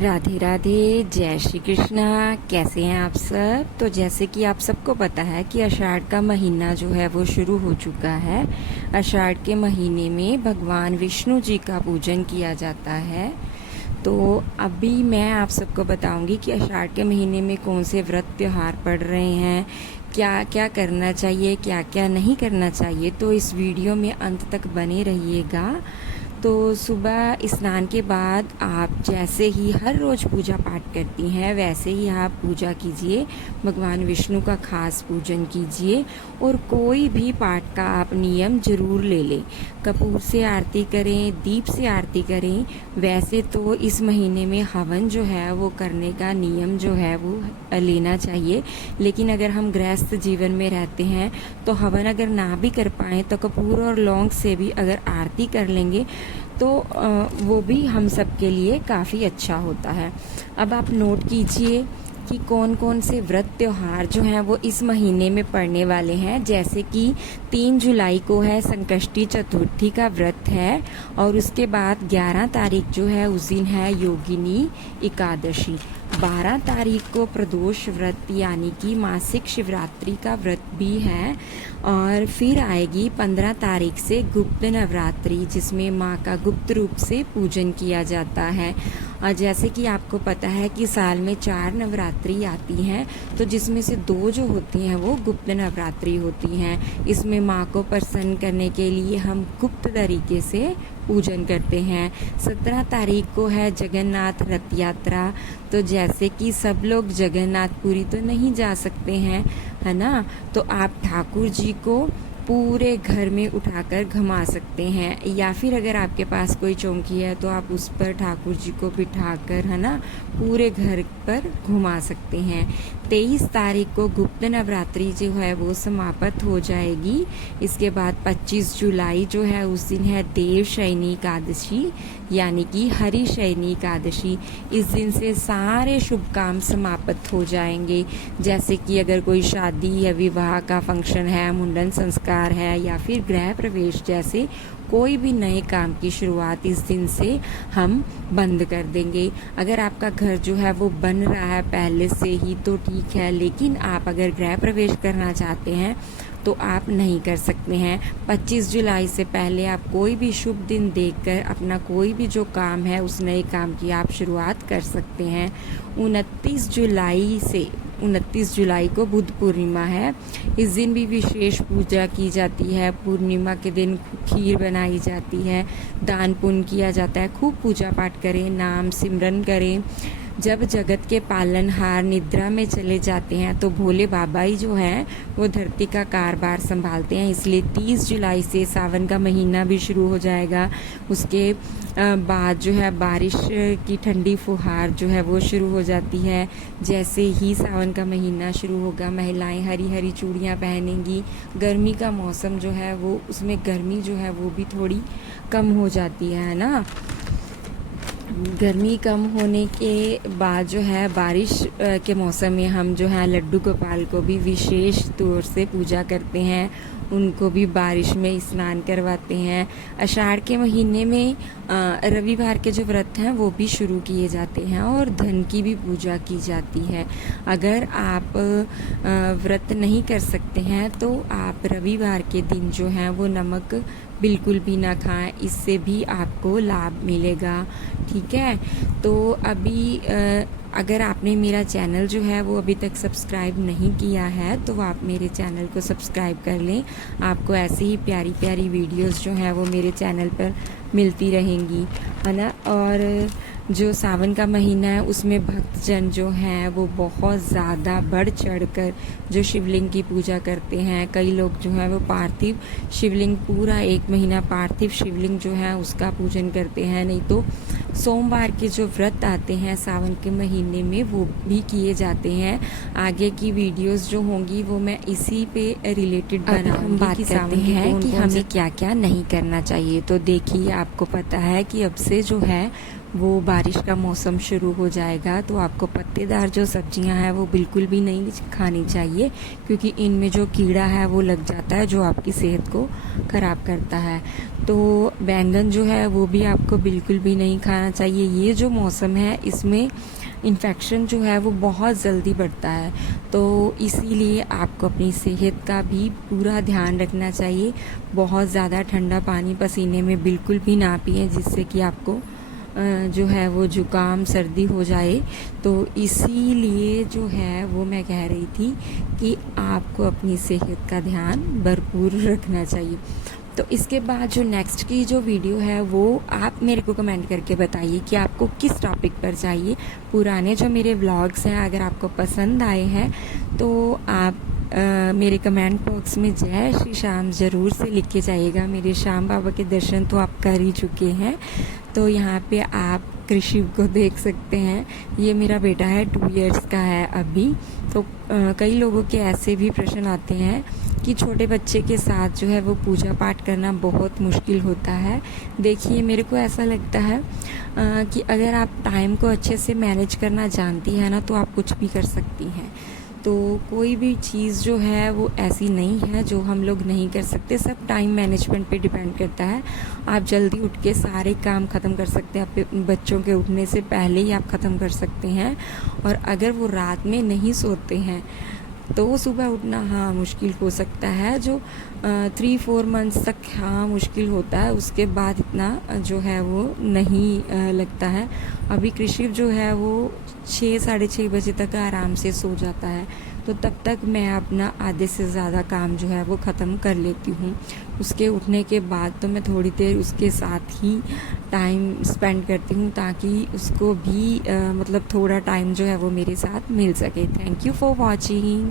राधे राधे, जय श्री कृष्णा। कैसे हैं आप सब? तो जैसे कि आप सबको पता है कि आषाढ़ का महीना जो है वो शुरू हो चुका है। आषाढ़ के महीने में भगवान विष्णु जी का पूजन किया जाता है। तो अभी मैं आप सबको बताऊंगी कि आषाढ़ के महीने में कौन से व्रत त्योहार पड़ रहे हैं, क्या क्या करना चाहिए, क्या क्या नहीं करना चाहिए। तो इस वीडियो में अंत तक बने रहिएगा। तो सुबह स्नान के बाद आप जैसे ही हर रोज़ पूजा पाठ करती हैं वैसे ही आप पूजा कीजिए, भगवान विष्णु का खास पूजन कीजिए और कोई भी पाठ का आप नियम जरूर ले लें। कपूर से आरती करें, दीप से आरती करें। वैसे तो इस महीने में हवन जो है वो करने का नियम जो है वो लेना चाहिए, लेकिन अगर हम गृहस्थ जीवन में रहते हैं तो हवन अगर ना भी कर पाएँ तो कपूर और लौंग से भी अगर आरती कर लेंगे तो वो भी हम सब के लिए काफ़ी अच्छा होता है। अब आप नोट कीजिए कि कौन कौन से व्रत त्योहार जो हैं वो इस महीने में पड़ने वाले हैं। जैसे कि 3 जुलाई को है संकष्टी चतुर्थी का व्रत है और उसके बाद 11 तारीख जो है उस दिन है योगिनी एकादशी। 12 तारीख को प्रदोष व्रत यानी कि मासिक शिवरात्रि का व्रत भी है और फिर आएगी 15 तारीख से गुप्त नवरात्रि, जिसमें माँ का गुप्त रूप से पूजन किया जाता है। और जैसे कि आपको पता है कि साल में 4 नवरात्रि आती हैं, तो जिसमें से 2 जो होती हैं वो गुप्त नवरात्रि होती हैं। इसमें माँ को प्रसन्न करने के लिए हम गुप्त तरीके से पूजन करते हैं। 17 तारीख को है जगन्नाथ रथ यात्रा। तो जैसे कि सब लोग जगन्नाथपुरी तो नहीं जा सकते हैं, है ना, तो आप ठाकुर जी को पूरे घर में उठाकर घुमा सकते हैं, या फिर अगर आपके पास कोई चौकी है तो आप उस पर ठाकुर जी को बिठाकर, है ना, पूरे घर पर घुमा सकते हैं। 23 तारीख को गुप्त नवरात्रि जो है वो समाप्त हो जाएगी। इसके बाद 25 जुलाई जो है उस दिन है देव शयनी एकादशी यानी कि हरि शयनी एकादशी। इस दिन से सारे शुभ काम समाप्त हो जाएंगे। जैसे कि अगर कोई शादी या विवाह का फंक्शन है, मुंडन संस्कार है या फिर गृह प्रवेश जैसे कोई भी नए काम की शुरुआत इस दिन से हम बंद कर देंगे। अगर आपका घर जो है वो बन रहा है पहले से ही तो ठीक है, लेकिन आप अगर गृह प्रवेश करना चाहते हैं तो आप नहीं कर सकते हैं। 25 जुलाई से पहले आप कोई भी शुभ दिन देखकर अपना कोई भी जो काम है उस नए काम की आप शुरुआत कर सकते हैं। 29 जुलाई को बुद्ध पूर्णिमा है। इस दिन भी विशेष पूजा की जाती है। पूर्णिमा के दिन खीर बनाई जाती है, दान पुण्य किया जाता है। खूब पूजा पाठ करें, नाम सिमरन करें। जब जगत के पालनहार निद्रा में चले जाते हैं तो भोले बाबा ही जो हैं वो धरती का कारभार संभालते हैं। इसलिए 30 जुलाई से सावन का महीना भी शुरू हो जाएगा। उसके बाद जो है बारिश की ठंडी फुहार जो है वो शुरू हो जाती है। जैसे ही सावन का महीना शुरू होगा महिलाएं हरी हरी चूड़ियाँ पहनेंगी। गर्मी का मौसम जो है वो उसमें गर्मी जो है वो भी थोड़ी कम हो जाती है ना। गर्मी कम होने के बाद जो है बारिश के मौसम में हम जो है लड्डू गोपाल को भी विशेष तौर से पूजा करते हैं, उनको भी बारिश में स्नान करवाते हैं। आषाढ़ के महीने में रविवार के जो व्रत हैं वो भी शुरू किए जाते हैं और धन की भी पूजा की जाती है। अगर आप व्रत नहीं कर सकते हैं तो आप रविवार के दिन जो है वो नमक बिल्कुल भी ना खाएं, इससे भी आपको लाभ मिलेगा। ठीक है, तो अभी अगर आपने मेरा चैनल जो है वो अभी तक सब्सक्राइब नहीं किया है तो आप मेरे चैनल को सब्सक्राइब कर लें। आपको ऐसे ही प्यारी प्यारी वीडियोस जो है वो मेरे चैनल पर मिलती रहेंगी, है ना। और जो सावन का महीना है उसमें भक्तजन जो हैं वो बहुत ज़्यादा बढ़ चढ़कर जो शिवलिंग की पूजा करते हैं। कई लोग जो है वो पार्थिव शिवलिंग पूरा 1 महीना पार्थिव शिवलिंग जो है उसका पूजन करते हैं। नहीं तो सोमवार के जो व्रत आते हैं सावन के महीने में वो भी किए जाते हैं। आगे की वीडियोस जो होंगी वो मैं इसी पे रिलेटेड बनाऊंगी। हम बात करते हैं कि हमें क्या क्या नहीं करना चाहिए। तो देखिए, आपको पता है कि अब से जो है वो बारिश का मौसम शुरू हो जाएगा तो आपको पत्तेदार जो सब्जियां हैं वो बिल्कुल भी नहीं खानी चाहिए, क्योंकि इनमें जो कीड़ा है वो लग जाता है जो आपकी सेहत को ख़राब करता है। तो बैंगन जो है वो भी आपको बिल्कुल भी नहीं खाना चाहिए। ये जो मौसम है इसमें इन्फेक्शन जो है वो बहुत जल्दी बढ़ता है, तो इसीलिए आपको अपनी सेहत का भी पूरा ध्यान रखना चाहिए। बहुत ज़्यादा ठंडा पानी पसीने में बिल्कुल भी ना पिएं, जिससे कि आपको जो है वो जुकाम सर्दी हो जाए। तो इसीलिए जो है वो मैं कह रही थी कि आपको अपनी सेहत का ध्यान भरपूर रखना चाहिए। तो इसके बाद जो नेक्स्ट की जो वीडियो है वो आप मेरे को कमेंट करके बताइए कि आपको किस टॉपिक पर चाहिए। पुराने जो मेरे व्लॉग्स हैं अगर आपको पसंद आए हैं तो आप मेरे कमेंट बॉक्स में जय श्री श्याम ज़रूर से लिख के जाइएगा। मेरे श्याम बाबा के दर्शन तो आप कर ही चुके हैं। तो यहाँ पे आप कृषि को देख सकते हैं। ये मेरा बेटा है, 2 इयर्स का है अभी। तो कई लोगों के ऐसे भी प्रश्न आते हैं कि छोटे बच्चे के साथ जो है वो पूजा पाठ करना बहुत मुश्किल होता है। देखिए, मेरे को ऐसा लगता है कि अगर आप टाइम को अच्छे से मैनेज करना जानती हैं ना तो आप कुछ भी कर सकती हैं। तो कोई भी चीज़ जो है वो ऐसी नहीं है जो हम लोग नहीं कर सकते, सब टाइम मैनेजमेंट पे डिपेंड करता है। आप जल्दी उठ के सारे काम ख़त्म कर सकते हैं, अपने बच्चों के उठने से पहले ही आप ख़त्म कर सकते हैं। और अगर वो रात में नहीं सोते हैं तो सुबह उठना हाँ मुश्किल हो सकता है, जो 3-4 मंथ्स तक हाँ मुश्किल होता है, उसके बाद इतना जो है वो नहीं लगता है। अभी कृषि जो है वो 6-6:30 बजे तक आराम से सो जाता है, तो तब तक मैं अपना आधे से ज़्यादा काम जो है वो ख़त्म कर लेती हूँ। उसके उठने के बाद तो मैं थोड़ी देर उसके साथ ही टाइम स्पेंड करती हूँ, ताकि उसको भी मतलब थोड़ा टाइम जो है वो मेरे साथ मिल सके। Thank you for watching.